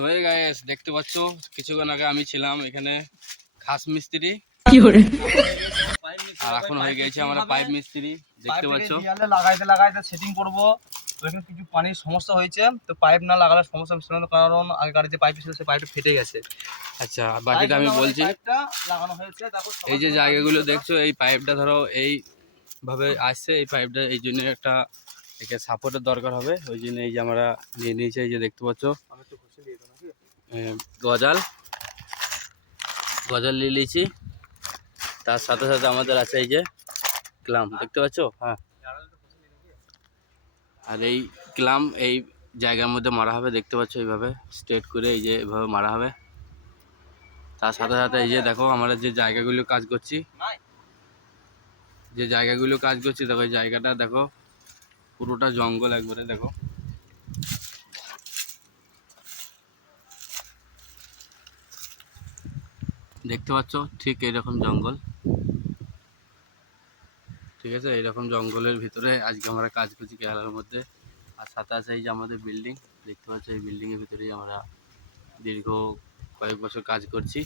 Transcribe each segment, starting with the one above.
তো এই গাইস দেখতে পাচ্ছ কিছুক্ষণ আগে আমি ছিলাম এখানে খাস মিস্ত্রি আর এখন হয়ে গেছে আমরা পাইপ মিস্ত্রি। দেখতে পাচ্ছ লাগাইতে লাগাইতে সেটিং করবো। তো এখানে কিছু পানির সমস্যা হয়েছে, তো পাইপ না লাগালে সমস্যা ছিল না, কারণ আগেকার যে পাইপ ছিল সেই পাইপটা ফেটে গেছে। আচ্ছা বাকিটা আমি বলছি। লাগানো হয়েছে, এই যে জায়গাগুলো দেখছো এই পাইপটা ধরো এই ভাবে আসছে, এই পাইপটা এই জন্য একটা একে সাপোর্টের দরকার হবে, ওই জন্য এই যে আমরা নিয়ে নিয়েছি। এই যে দেখতে পাচ্ছ গজাল গজাল নিয়ে নিয়েছি, তার সাথে সাথে আমাদের আছে এই যে ক্লাম দেখতে পাচ্ছ। হ্যাঁ, আর এই ক্লাম এই জায়গার মধ্যে মারা হবে, দেখতে পাচ্ছ এইভাবে স্ট্রেট করে এই যে এভাবে মারা হবে। তার সাথে সাথে এই যে দেখো আমরা যে জায়গাগুলো কাজ করছি দেখো এই জায়গাটা দেখো পুরোটা জঙ্গল একবারে দেখো। দেখতে পাচ্ছ ঠিক এইরকম জঙ্গল, ঠিক আছে, এইরকম জঙ্গলের ভিতরে আজকে আমরা কাজ করছি কেরালার মধ্যে। আর সাথে আছে এই যে আমাদের বিল্ডিং দেখতে পাচ্ছ, এই বিল্ডিংয়ের ভিতরেই আমরা দীর্ঘ কয়েক বছর কাজ করছি।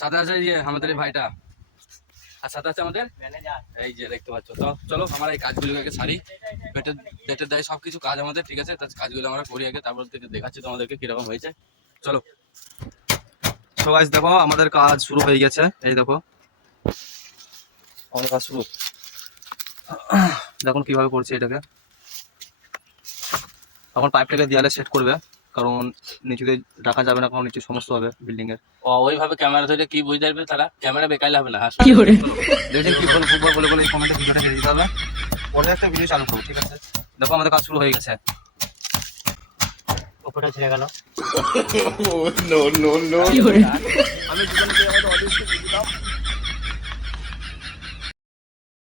সাথে আছে এই যে আমাদের এই ভাইটা, আর সাথে আছে আমাদের এই যে দেখতে পাচ্ছ। তো চলো আমরা এই কাজগুলোকে সারি, বেটে দেয় সবকিছু কাজ আমাদের, ঠিক আছে। তার কাজগুলো আমরা করি আগে, তারপর থেকে দেখাচ্ছি তোমাদেরকে কিরকম হয়েছে। চলো তো গাইস দেখো আমাদের কাজ শুরু হয়ে গেছে। এই দেখো আমাদের কাজ শুরু, দেখুন কিভাবে করছে এটাকে। এখন পাইপটাকে দেয়ালে সেট করবে, কারণ নিচুতে রাখা যাবে না, কারণ নিচে সমস্যা হবে বিল্ডিং এর। ওইভাবে ক্যামেরা ধরে কি বুঝতে পারবে তারা, ক্যামেরা বেকাইলে হবে না। দেখেন কি বল ফুটবল বলে বলে এই কমেন্টে ভিডিওটা দিয়ে দিতে হবে, পরে একটা ভিডিও চালু করবো, ঠিক আছে। দেখো আমাদের কাজ শুরু হয়ে গেছে। ওপরটা ছেড়ে গেল। নো নো নো, আমি জীবনে আমাদের অডিয়েন্সকে দিতাম